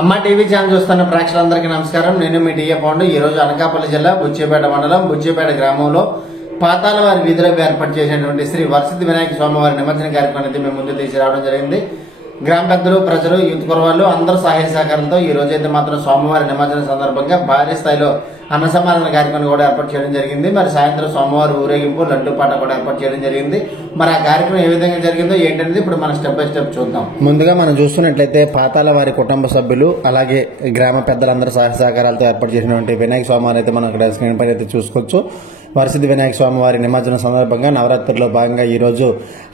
అమ్మ TV channel చూస్తున్న ప్రేక్షకులందరికీ నమస్కారం. నేను మీ టీఏ పౌండ్. ఈ రోజు అనకాపల్లి జిల్లా బుచ్చిపేట మండలం బుచ్చిపేట గ్రామంలో పాతాళవారి వీధిలో ఏర్పాటు చేసినటువంటి శ్రీ వరసిద్ధి వినాయక స్వామివారి నిమజ్జన కార్యక్రమాన్ని మేము ముందు తీసుకురావడం జరిగింది. గ్రామ పెద్దలు, ప్రజలు, యూత్ కురవాళ్ళు అందరూ సహాయ సహకారంతో ఈ రోజైతే మాత్రం స్వామివారి నిమజ్జన సందర్భంగా భారీ స్థాయిలో అన్న సమారాధన కార్యక్రమాన్ని కూడా ఏర్పాటు చేయడం జరిగింది. మరి సాయంత్రం స్వామివారి ఊరేగింపు, లడ్డు పాట కూడా ఏర్పాటు చేయడం జరిగింది. మరి ఆ కార్యక్రమం ఏ విధంగా జరిగిందో ఏంటనేది ఇప్పుడు మనం స్టెప్ బై స్టెప్ చూద్దాం. ముందుగా మనం చూస్తున్నట్లయితే పాతాళవారి కుటుంబ సభ్యులు అలాగే గ్రామ పెద్దలందరూ సహాయ సహకారాలతో ఏర్పాటు చేసినటువంటి వినాయక స్వామివారి అయితే మనం ఇక్కడ స్క్రీన్ పై అయితే చూసుకోవచ్చు. వరసిద్ధి వినాయక స్వామివారి నిమజ్జన సందర్భంగా నవరాత్రుల్లో భాగంగా ఈ రోజు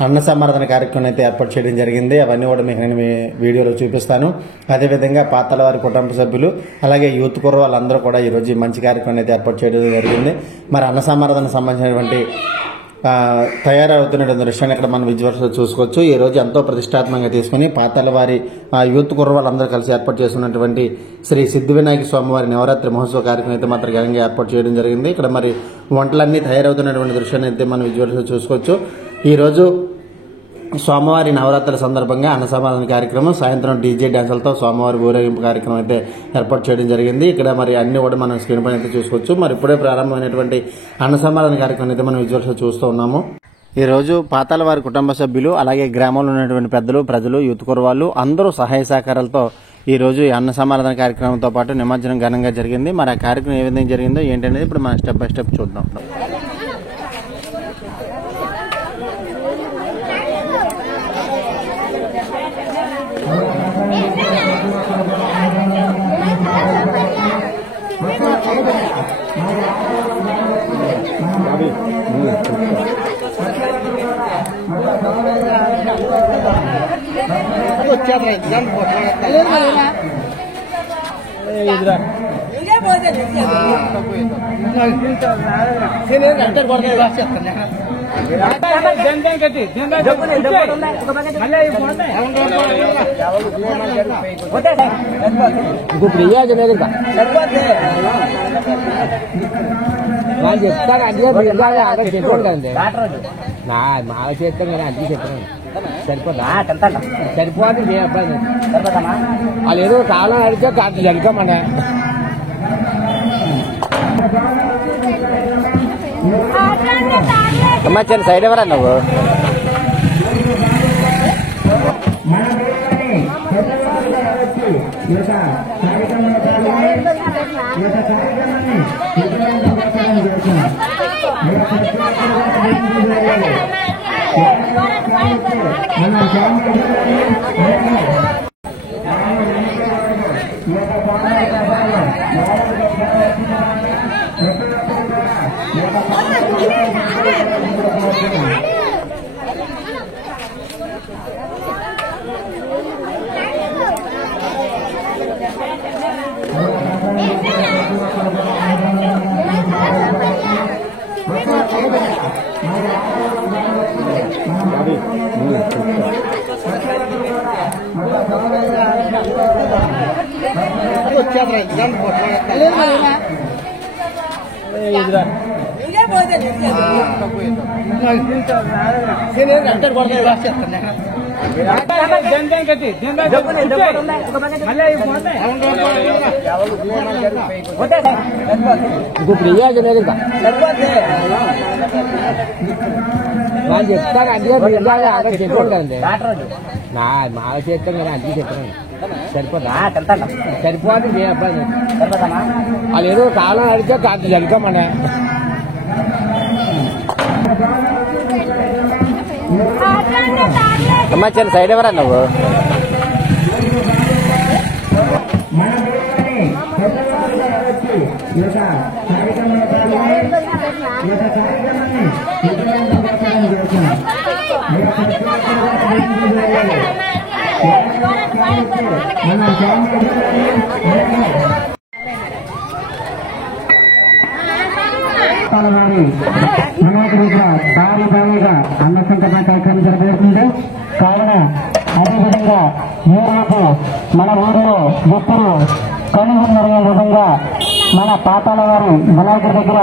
అన్న సమారాధన కార్యక్రమం అయితే ఏర్పాటు చేయడం జరిగింది. అవన్నీ కూడా మీకు నేను మీ వీడియోలో చూపిస్తాను. అదేవిధంగా పాతాళవారి కుటుంబ సభ్యులు అలాగే యూత్ కుర్ర వాళ్ళందరూ కూడా ఈ రోజు మంచి కార్యక్రమం అయితే ఏర్పాటు చేయడం జరిగింది. మరి అన్న సమారాధన సంబంధించినటువంటి తయారవుతున్నటువంటి దృశ్యాన్ని ఇక్కడ మనం విజువల్స్లో చూసుకోవచ్చు. ఈ రోజు ఎంతో ప్రతిష్టాత్మకంగా తీసుకుని పాతాళవారి యూత్ కుర్ర వాళ్ళందరూ కలిసి ఏర్పాటు చేస్తున్నటువంటి శ్రీ సిద్ధి వినాయక స్వామివారి నవరాత్రి మహోత్సవ కార్యక్రమం అయితే మాత్రం ఘనంగా ఏర్పాటు చేయడం జరిగింది. ఇక్కడ మరి వంటలన్నీ తయారవుతున్నటువంటి దృశ్యాన్ని అయితే మనం విజువల్స్లో చూసుకోవచ్చు. ఈరోజు స్వామివారి నవరాత్రుల సందర్భంగా అన్న సమారాధన కార్యక్రమం, సాయంత్రం డీజే డ్యాన్సులతో స్వామివారి ఊరేగింపు కార్యక్రమం అయితే ఏర్పాటు చేయడం జరిగింది. ఇక్కడ మరి అన్ని కూడా మనం స్క్రీన్ పైన అయితే చూసుకోవచ్చు. మరి ఇప్పుడే ప్రారంభమైనటువంటి అన్న సమారాధన కార్యక్రమం అయితే మనం విజువల్స్ చూస్తూ ఉన్నాము. ఈ రోజు పాతాళవారి కుటుంబ సభ్యులు అలాగే గ్రామంలో ఉన్నటువంటి పెద్దలు, ప్రజలు, యూత్ కురవాళ్ళు అందరూ సహాయ సహకారాలతో ఈ రోజు ఈ అన్న సమారాధన కార్యక్రమంతో పాటు నిమజ్జనం ఘనంగా జరిగింది. మరి ఆ కార్యక్రమం ఏ విధంగా జరిగిందో ఏంటనేది ఇప్పుడు మనం స్టెప్ బై స్టెప్ చూద్దాం. వాళ్ళు చెప్తారు అదే చెప్పండి కదండి. మాకు చెప్తాం కానీ అద్దె చెప్తాను సరిపోదు మీ అబ్బాయి. వాళ్ళు ఏదో కాలం అడిగితే కాదు జరగమన సమాచారం సైడ్ ఎవరా నువ్వు? వాళ్ళు చెప్తారు అదే చెప్పండి కదండి. మాకు చెప్తాం కానీ అద్దె చెప్తాను సరిపోదు మీ అబ్బాయి. వాళ్ళు ఏదో కాలం అడిగితే కాదు జరగమన సమాచారం సైడ్ ఎవరా నువ్వు? భారీ భారీగా అన్న సంకల్ప కార్యక్రమం జరగబోతుంది. కావున అదేవిధంగా ఈరోజు మన ఊరిలో ఎప్పుడు కనుగొన్న విధంగా మన పాతాళవారి వినాయకుడి దగ్గర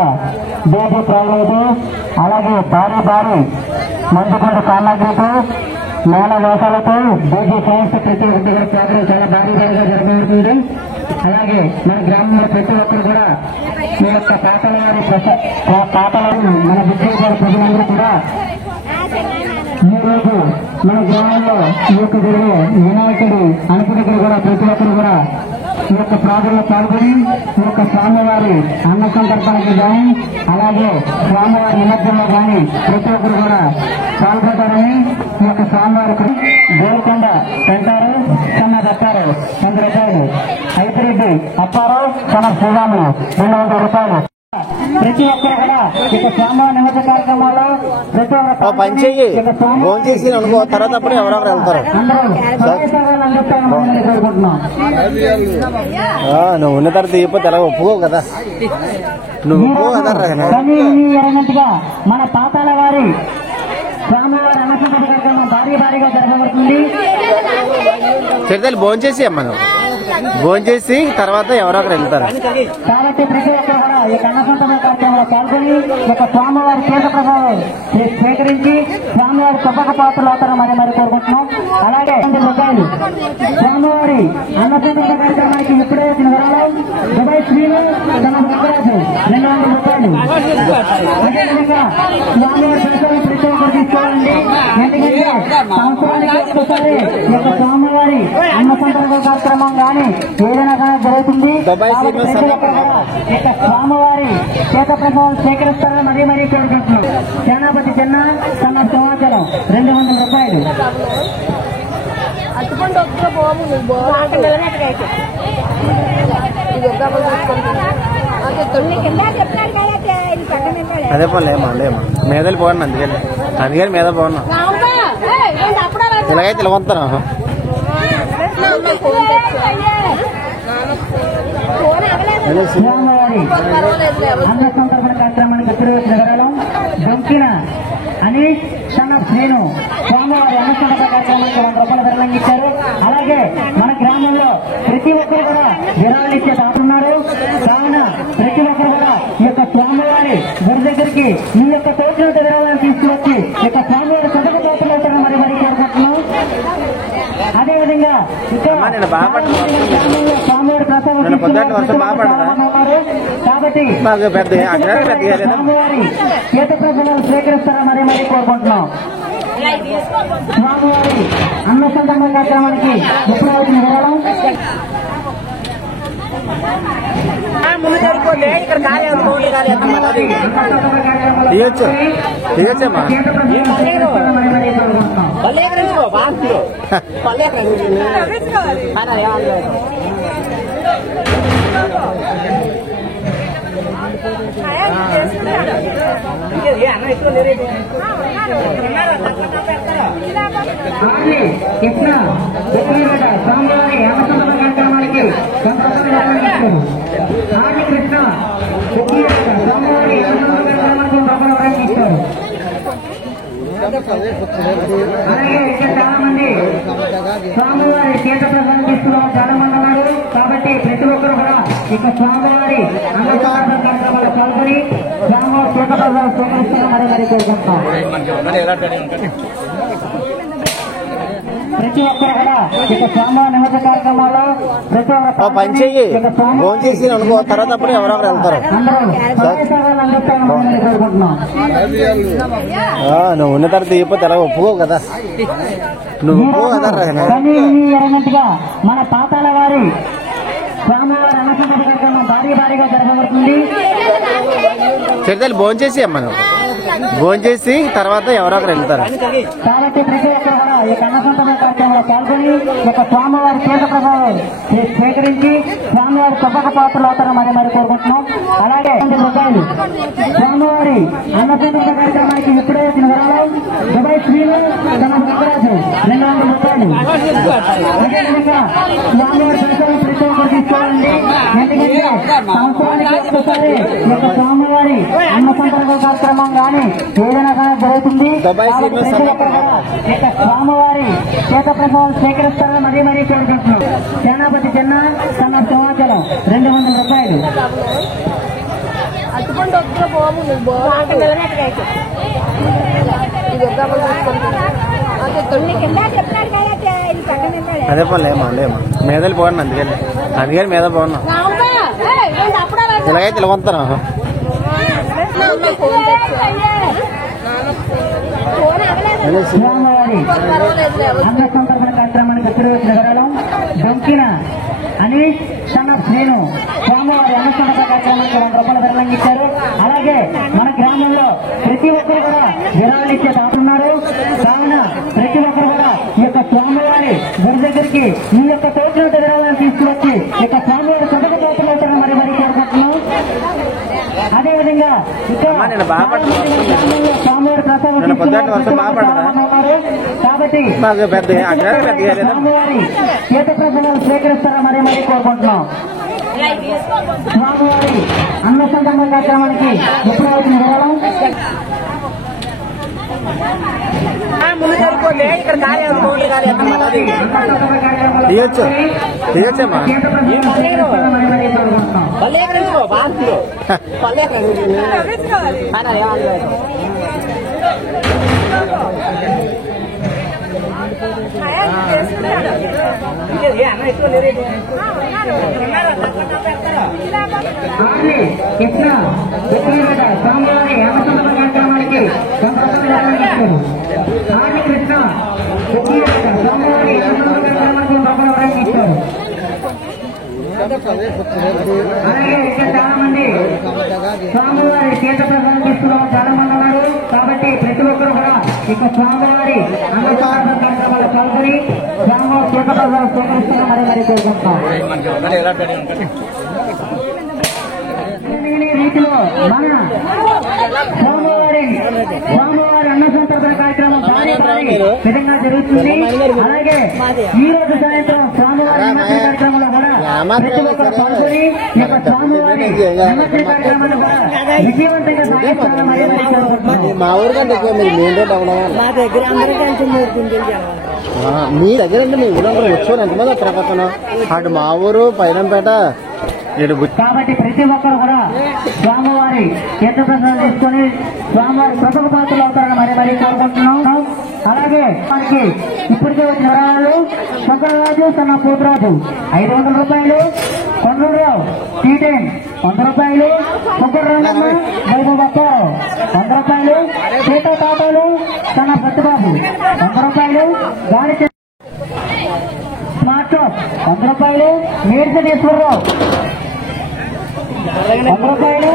డీజే ప్రారంభమైంది. అలాగే భారీ భారీ మందుకొండ కాళ్ళగీత మాల వేషాలతో బీజీ సంస్థ ప్రతి ఒక్కటి కూడా ప్రోగ్రాం చాలా భారీగా జరగబడుతుంది. అలాగే మన గ్రామంలో ప్రతి ఒక్కరు కూడా ఈ యొక్క పాటలను మన బుద్ధిపేట ప్రజలందరూ కూడా ఈ రోజు మన గ్రామంలో ఈ యొక్క జరిగే వినాయకుడి అనుపు దగ్గర కూడా ప్రతి ఒక్కరు కూడా ఈ యొక్క ప్రార్థనలో పాల్గొని ఈ యొక్క స్వామివారి అన్న సందర్భానికి కానీ అలాగే స్వామివారి నిమజ్జనంలో కానీ ప్రతి ఒక్కరు కూడా పాల్గొంటారని ఈ యొక్క స్వామివారికి గోల్కొండ పెంటారు సన్న దట్టారు 100 రూపాయలు, ఐపిరెడ్డి అప్పారావు సన్న శ్రీరాములు 200 రూపాయలు. ప్రతి ఒక్కరు కూడా ఇక స్వామివారి నిమజ్జన కార్యక్రమాల్లో ప్రతి తర్వాత ఎవరెవరు వెళ్తారు కోరుకుంటున్నాం. నువ్వు ఉన్న తర్వాత చెప్పితే ఎలా ఒప్పుకోవు కదా, నువ్వు ఎరగంటగా మన పాతాల వారి స్వామివారి అన్నసంతరణ కార్యక్రమం భారీగా జరగబడుతుంది. చెడ్డలు భోంచేసి అమ్మ నువ్వు భోంచేసి తర్వాత ఎవరొకరు వెళ్తారు కాబట్టి ప్రతి ఒక్కరు కూడా ఈ అన్నసంతరణ కార్యక్రమంలో పాల్గొని ఒక స్వామివారి చేత ప్రసాదం స్వీకరించి స్వామివారి తప్పక పాత్రలు అవుతారని మరి కోరుకుంటున్నాం. అలాగే 200 రూపాయలు స్వామివారి అన్నసంతరణ కార్యక్రమానికి ఇప్పుడే వచ్చిన విరాళం దుబాయ్ శ్రీను తన భద్రాజు 200 రూపాయలు. అదేవిధంగా స్వామివారి పరిసరం ప్రతి ఒక్కరు తీసుకోవాలండి. ఎందుకంటే సంవత్సరానికి ఒక్కసారి ఈ యొక్క స్వామివారి అన్నసంతరణ కార్యక్రమం కానీ ఏదైనా కానీ జరుగుతుంది. స్వామివారి చేత ప్రసాదం స్వీకరిస్తారని మరీ కోరుకుంటున్నాం. సేనాపతి చిన్న తన సమాచారం 200 రూపాయలు. అదే పని లేమా మీదలు పోను అందుకని మీద పోను ఇలాగైతే ఇలా వస్తాను. స్వామివారి అన్న సంతర్పణ కార్యక్రమానికి ఎప్పుడు వివరాలు దొంకిన అనీష్ సన్న శ్రీను స్వామివారి అన్న సంతర్పణ కార్యక్రమానికి 100 రూపాయలు విరాళం ఇచ్చారు. అలాగే మన గ్రామంలో ప్రతి ఒక్కరు కూడా విరాళాలు ఇచ్చే దాటున్నారు. కావున ప్రతి ఒక్కరు కూడా ఈ యొక్క స్వామివారి గుడి దగ్గరికి మీ యొక్క తోచినంత విరాళాలు తీసుకువచ్చి ఈ యొక్క స్వామివారి సదకు పాత్రలు అవుతారని మరి కోరుకుంటున్నాం. అదేవిధంగా స్వామివారి ప్రసాదం కాబట్టి స్వామివారి చేత ప్రసాదాలు స్వీకరిస్తారని మరి కోరుకుంటున్నాం. స్వామివారి అన్న సందర్భ కార్యక్రమానికి ఎప్పుడు వచ్చిన విరాళం కృష్ణ స్వామివారి అన్నసంతరణ కార్యక్రమానికి కృష్ణ స్వామివారి అన్నసంతరణ కార్యక్రమానికి ఇచ్చారు. అలాగే ఇక్కడ చాలా మంది స్వామివారి చేత ప్రసాదం తీసుకున్న చాలా మంది ఉన్నారు. కాబట్టి ప్రతి ఒక్కరు కూడా ఇక స్వామివారి అన్నసంతరణ కార్యక్రమాలు పాల్గొని స్వామివారి చేత ప్రసాదం స్వీకరిస్తున్నారని మరి కోరుకుంటున్నాం. ప్రతి ఒక్కరు కూడా ఇక స్వామివారి నిమజ్జన కార్యక్రమాల్లో ప్రతి భోంచేసి తర్వాత ఎవరెవరు వెళ్తారు అందిస్తారని కోరుకుంటున్నాం. నువ్వు ఉన్న తర్వాత చెప్పితే ఎలా ఒప్పుకోవు కదా, నువ్వు ఒప్పుకోవు కదా. ఎరగంటగా మన పాతాల వారి స్వామివారి అన్నసంతరణ కార్యక్రమం భారీగా జరగబడుతుంది. చెడ్డలు భోంచేసి అమ్మ నువ్వు భోంచేసి తర్వాత ఎవరొకరు వెళ్తారు కాబట్టి ప్రతి ఒక్కరు కూడా ఈ అన్నసంతరణ కార్యక్రమంలో పాల్గొని ఒక స్వామివారి చేత ప్రసాదం స్వీకరించి స్వామివారి తప్పక పాత్రలు అవుతారని మరి కోరుకుంటున్నాం. అలాగే 200 రూపాయలు స్వామివారి అన్నసంతరణ కార్యక్రమానికి ఇప్పుడే వచ్చిన విరాళం దుబాయ్ శ్రీను తన భద్రాజు 200 రూపాయలు. అదేవిధంగా స్వామివారి పరిసరం ప్రతి ఒక్కరు తీసుకోవాలండి. ఎందుకంటే సంవత్సరానికి ఒక్కసారి ఒక స్వామివారి అన్నసంతరణ కార్యక్రమం కానీ ఏదైనా కానీ జరుగుతుంది. స్వామివారి చేత ప్రసాదం స్వీకరిస్తారని మరీ కోరుకుంటున్నాం. సేనాపతి చిన్న తన సమాచారం 200 రూపాయలు. అదే పని లేమా మీదలు పోను అందుకని మీద పోను ఇలాగైతే ఇలా వంతాను కార్యక్రమానికి నగరాలం దొంకిన అనీష్ సన్నఫ్ నేను స్వామివారి అన్నసంత కార్యక్రమానికి 100 రూపాయలు విరాళించారు. అలాగే మన గ్రామంలో ప్రతి ఒక్కరు కూడా విరాళాలు ఇచ్చే దాటున్నారు. కావున ప్రతి ఒక్కరు కూడా ఈ యొక్క స్వామివారి గురి దగ్గరికి ఈ యొక్క తోచినంత విరాళాలను తీసుకువచ్చి ఈ యొక్క స్వామివారి సొంతకు తోటలు మరి కోరుకుంటున్నాం. అదేవిధంగా ఇక్కడ స్వామివారి ప్రసాదం కాబట్టి స్వామివారి చేత ప్రసాదాలు స్వీకరిస్తారా మరి కోరుకుంటున్నాం. స్వామివారి అన్న సందర్భ కార్యక్రమానికి ఎప్పుడు అవుతుంది విరాళం కృష్ణ స్వామివారి అన్న సందర్భ కార్యక్రమానికి కృష్ణ స్వామివారి అన్న సందర్భ కార్యక్రమానికి ఇచ్చారు. అలాగే ఇక్కడ చాలా మంది స్వామివారి తీర్థ ప్రసాదం తీసుకున్న చాలా మంది ఉన్నారు. కాబట్టి ప్రతి ఒక్కరు కూడా ఇక స్వామివారి అన్న సందర్భ కార్యక్రమాలు పాల్గొని స్వామివారి తీర్థ ప్రసాదం స్వీకరిస్తారని మరి కోరుకుంటున్నాం. రీతిలో మన స్వామివారి అన్న సంతర్పణ కార్యక్రమం భారీ విధంగా జరుగుతుంది. అలాగే ఈ రోజు సాయంత్రం స్వామివారి నిమజ్జన కార్యక్రమంలో కూడా ప్రతి ఒక్కరు పాల్గొని ఈ యొక్క స్వామివారి నిమజ్జన కార్యక్రమాన్ని కూడా విజయవంతంగా సాగిస్తారని మరి కోరుకుంటున్నాం. మా ఊరు కంటే మెయిన్ రోడ్ మా దగ్గర అందరికంటే మీ దగ్గర అంటే మీ ఊళ్ళో వచ్చాను ఎంతమంది అక్కడ పక్కన అటు మా ఊరు పైనంపేట. కాబట్టి ప్రతి ఒక్కరు కూడా స్వామివారి తీర్థప్రసాదం తీసుకొని స్వామివారి ప్రథమ పాత్రలు అవుతారని మరి కోరుకుంటున్నాం. అలాగే మనకి ఇప్పటికే వచ్చిన విరాళాలు శంకరరాజు సన్న పోతురాజు 500 రూపాయలు, కొండరావు టీ10 100 రూపాయలు, శంకరరాజమ్మ వైభవప్పారావు 100 రూపాయలు, చేత తాతలు సన్న సత్యబాబు 100 రూపాయలు, గాలి స్మార్ట్ 100 రూపాయలు, నీరజనేశ్వరరావు 100 రూపాయలు,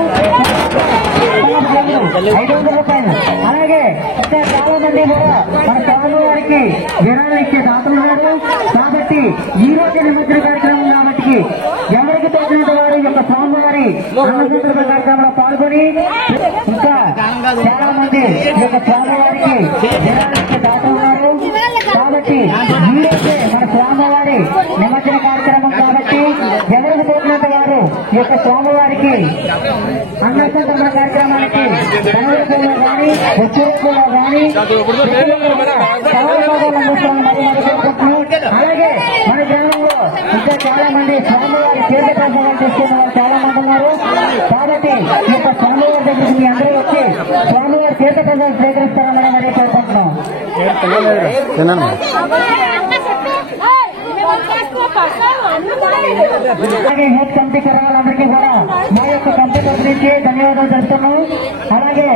500 రూపాయలు. అలాగే ఇంకా చాలా మంది కూడా మన స్వామివారికి విరాళం ఇచ్చే దాతలు ఉన్నారు. కాబట్టి ఈ రోజు నిమజ్జన కార్యక్రమం కాబట్టి ఎవరికి తోచినంత వారు ఈ యొక్క స్వామివారి అన్నసందర్భ కార్యక్రమంలో పాల్గొని ఇంకా చాలా మంది ఈ యొక్క స్వామివారికి విరాళం ఇచ్చే దాతలు ఉన్నారు. కాబట్టి ఈ రోజే మన స్వామివారి నిమజ్జన కార్యక్రమం కాబట్టి ఎవరికి తోచినంత వారు ఈ యొక్క స్వామివారికి అన్నసందర్భ కార్యక్రమానికి కనుగోలు కానీ వచ్చేలో కానీ అలాగే మన గ్రామంలో ఇంకా చాలా మంది స్వామివారి తీర్థ ప్రసాదాలు తీసుకున్న వారు చాలా మంది ఉన్నారు. కాబట్టి ఈ యొక్క స్వామివారి దగ్గరికి మీ అందరూ వచ్చి స్వామివారి తీర్థ ప్రసాదాలు స్వీకరిస్తారని మరి కోరుకుంటున్నాం. అలాగే హెడ్ కమిటీ కుర్రాళ్ళందరికీ కూడా మా యొక్క కమిటీ తరఫు నుంచి ధన్యవాదాలు తెలుపుతున్నాం. అలాగే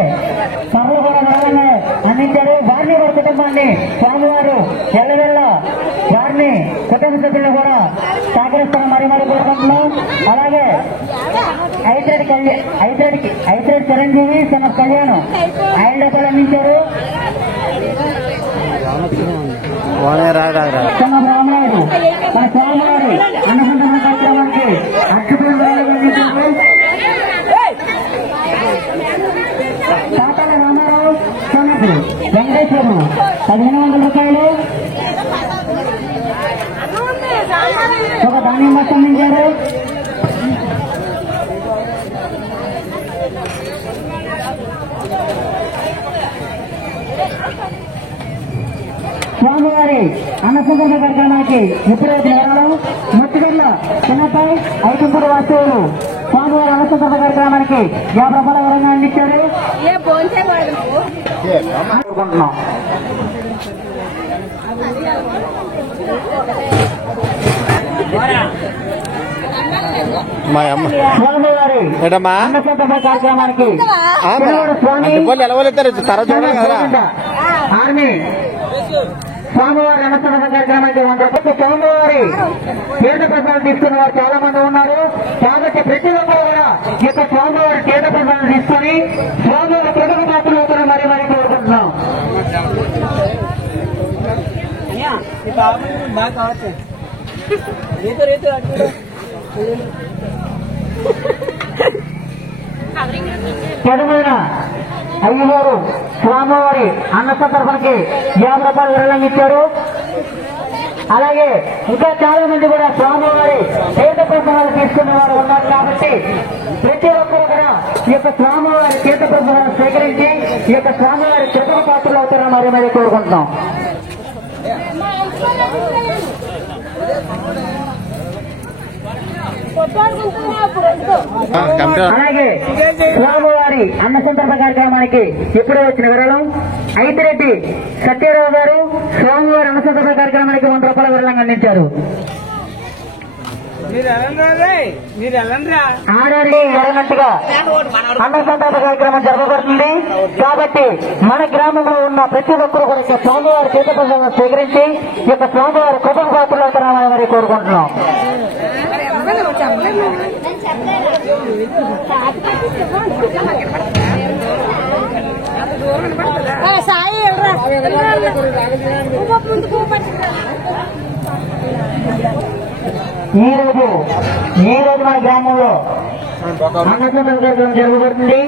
సభలు కూడా విరాళాలను అందించారు. వారిని వారి కుటుంబాన్ని స్వామివారు ఎల్లవెల్ల వారిని కుటుంబ సభ్యులను కూడా సహకరిస్తారని మరి కోరుకుంటున్నాం. అలాగే ఐద్రెడ్ చిరంజీవి సన్న కళ్యాణం 5 డబ్బాలు అందించారు. సన్న రామనాయుడు మన స్వామివారి అన్నసందర్భ కార్యక్రమానికి అద్భుతమైన విరాళాలు అందించారు. తాతాల రామారావు సన్నపుడు వెంకటేశ్వరు 1500 రూపాయలు, ఒక ధాన్యం మొత్తం అందించారు. స్వామివారి అన్నసందర్భ కార్యక్రమానికి ఇప్పుడు విరాళం ముత్తిగల్ల చిన్నపై ఐకంపూడి వాస్తవులు స్వామివారి అన్నసందర్భ కార్యక్రమానికి 50 రూపాయల వివరంగా అందించారు. మా అమ్మ స్వామివారి ఏటమ్మా అన్నసంతర్పణ కార్యక్రమానికి స్వామి ఎలవలేస్తారు తర్వాత చూడాలి కదా ఆర్మీ స్వామివారి అన్నసంతర్పణ కార్యక్రమానికి స్వామివారి తీర్థ ప్రసాదాలు తీసుకునే వారు చాలా మంది ఉన్నారు. కాబట్టి ప్రతి ఒక్కరు కూడా ఈ యొక్క స్వామివారి తీర్థ ప్రసాదాలు తీసుకుని స్వామివారి ప్రజల పాత్రలు అవుతారని మరి మరి కోరుకుంటున్నాం. చదువున అయ్యగారు స్వామివారి అన్న సందర్భానికి 50 రూపాయలు విరాళం ఇచ్చారు. అలాగే ఇంకా చాలా మంది కూడా స్వామివారి తీర్థ ప్రసాదాలు తీసుకునే వారు ఉన్నారు. కాబట్టి ప్రతి ఒక్కరు కూడా ఈ యొక్క స్వామివారి తీర్థ ప్రసాదాలను స్వీకరించి ఈ యొక్క స్వామివారి కృపణ పాత్రలు అవుతారని మరి మరి కోరుకుంటున్నాం. అలాగే స్వామివారి అన్న సందర్భ కార్యక్రమానికి ఇప్పుడే వచ్చిన విరాళం ఐతిరెడ్డి సత్యరావు గారు స్వామివారి అన్న సందర్భ కార్యక్రమానికి 100 రూపాయల విరాళం అందించారు. ఆడారి ఎరగంటగా అన్న సందర్భ కార్యక్రమం జరగబడుతుంది. కాబట్టి మన గ్రామంలో ఉన్న ప్రతి ఒక్కరు కూడా స్వామివారి తీర్థ ప్రసాదం స్వీకరించి ఈ యొక్క స్వామివారి కృపణ పాత్రలు అవుతారని మరి కోరుకుంటున్నాం. ఈ రోజు మన గ్రామంలో అన్నసంతర్పణ కార్యక్రమం జరగబడుతుంది.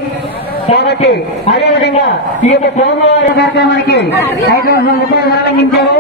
కాబట్టి అదేవిధంగా ఈ యొక్క స్వామివారి కార్యక్రమానికి 500 రూపాయలు విరాళించారు.